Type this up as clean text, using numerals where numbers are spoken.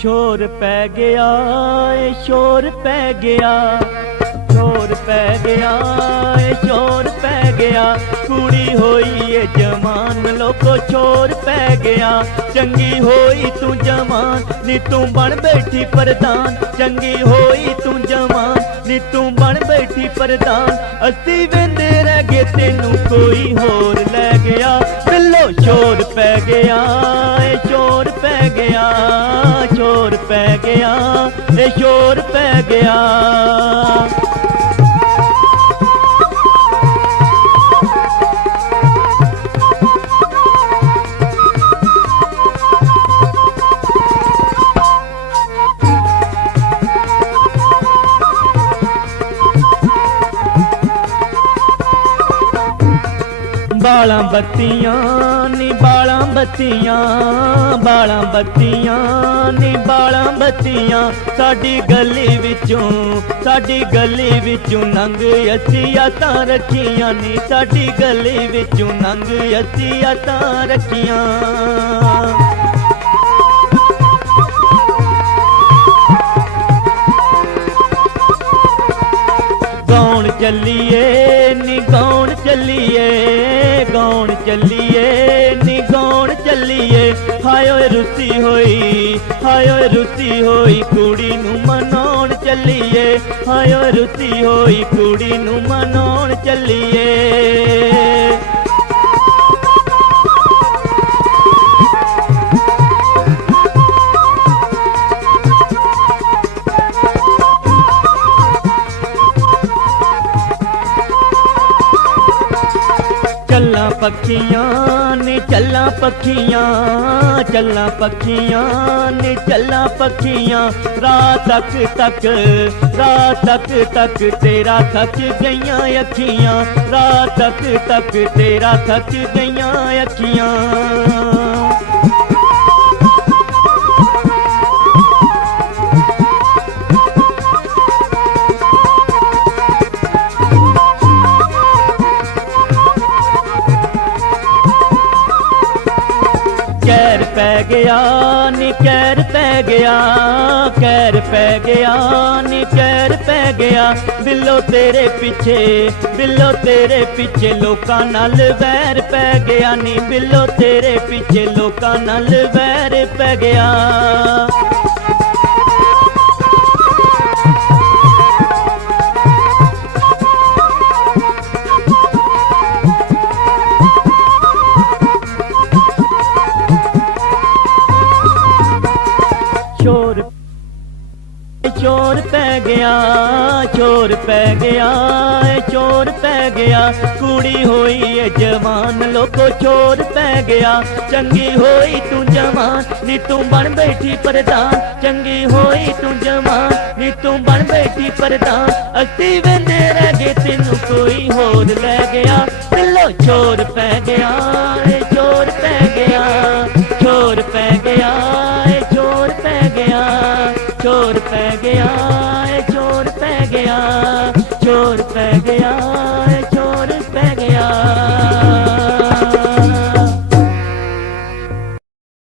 शोर पै गया शोर पै गया शोर पै गया शोर पै गया कुड़ी होई ए जवान लोको शोर पै गया चंगी होई तू जवान नी तू बन बैठी प्रधान चंगी होई तू जवान नी तू बन बैठी प्रधान असी वेंदे रह गए तेनू कोई होर लै गया बिल्लो शोर पै गया शोर पै गया शोर पै गया शोर पै गया बालां बत्तियां नी बालां बत्तियां बालां बत्तियां नी बालां बत्तियां साडी गली विचों नंग असी आतां रखियां नी साडी गली विचों नंग असी आतां रखियां गौण चलिए नी गौण चलिए गौण चलिए नी गौण चलिए हाय रुसी होई कुड़ी नू मनाउण चलिए हाय रुसी होई कुड़ी नू मनाउण चलिए पखियां नी चल्ला पखियां चल्ला पखियां नी चल्ला पखियां रात तक तेरा थक गईयां अखियां रात तक तेरा थक गईयां अखियां कैर पै गया नी कैर पै गया कैर पै गया नी कैर पै गया बिल्लो तेरे पीछे लोकां नाल वैर पै गया नी बिल्लो तेरे पीछे लोकां नाल वैर पै गया चोर पै गया चोर पै गया चोर पै गया कुड़ी होई ए जवान लोको चोर पै गया चंगी होई तू जवान नी तू बन बैठी प्रधान चंगी होई तू जवान नी तू बन बैठी प्रधान असी वेंदे रह गए तेनू कोई होर लै गया बिल्लो चोर पै गया